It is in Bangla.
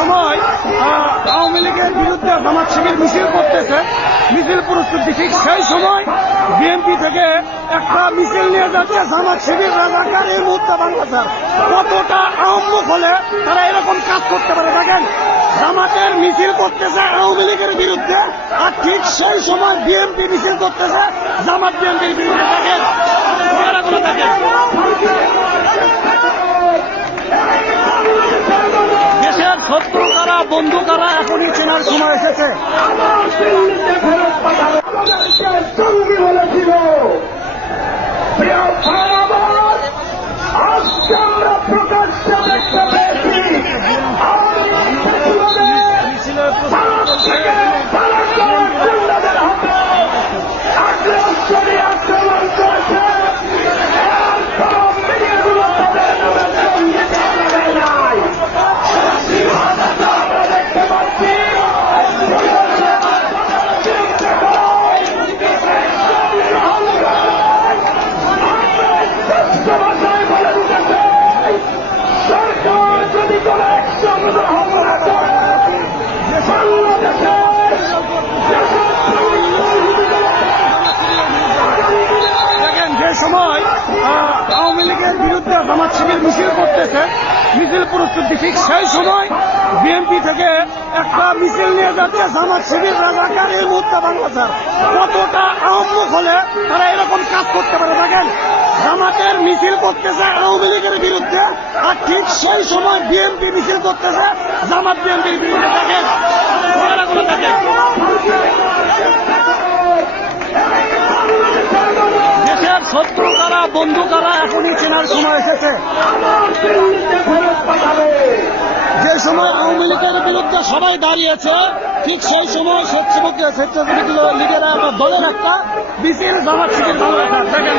সময় আওয়ামী লীগের বিরুদ্ধে জামাত শিবির মিছিল করতেছে। মিছিল প্রস্তুতি ঠিক সেই সময় বিএনপি থেকে একটা মিছিল নিয়ে যাচ্ছে জামাত শিবির রাজাকার এই মুহূর্তে বাংলাদেশের। কতটা আহম্মক হলে তারা এরকম কাজ করতে পারে? দেখেন, জামাতের মিছিল করতেছে আওয়ামী লীগের বিরুদ্ধে, আর ঠিক সেই সময় বিএনপি মিছিল করতেছে জামাত বিএনপির বিরুদ্ধে। দেখেন চেহারাগুলো দেখেন দেশের শত্রু কারা কারা এখনই চেনার সময় এসেছে। আওয়ামী লীগের বিরুদ্ধে জামাত শিবির মিছিল করতেছে। মিছিল প্রস্তুতি ঠিক সেই সময় বিএনপি থেকে একটা মিছিল নিয়ে যাচ্ছে জামাত শিবির রাজাকার এই মুহূর্তে বাংলাদেশের। কতটা আহম্মক হলে তারা এরকম কাজ করতে পারে? দেখেন, জামাতের মিছিল করতেছে আওয়ামী লীগের বিরুদ্ধে, আর ঠিক সেই সময় বিএনপি মিছিল করতেছে জামাত বিএনপির বিরুদ্ধে। দেখেন দেখেন। বন্ধু কারা এখনই চেনার সময় এসেছে। যে সময় আওয়ামী লীগের বিরুদ্ধে সবাই দাঁড়িয়েছে, ঠিক সেই সময় স্বেচ্ছাসেবক স্বেচ্ছাসেবী লীগের একটা দলের একটা বিশেষ জামাত শিবির ভালো দেখেন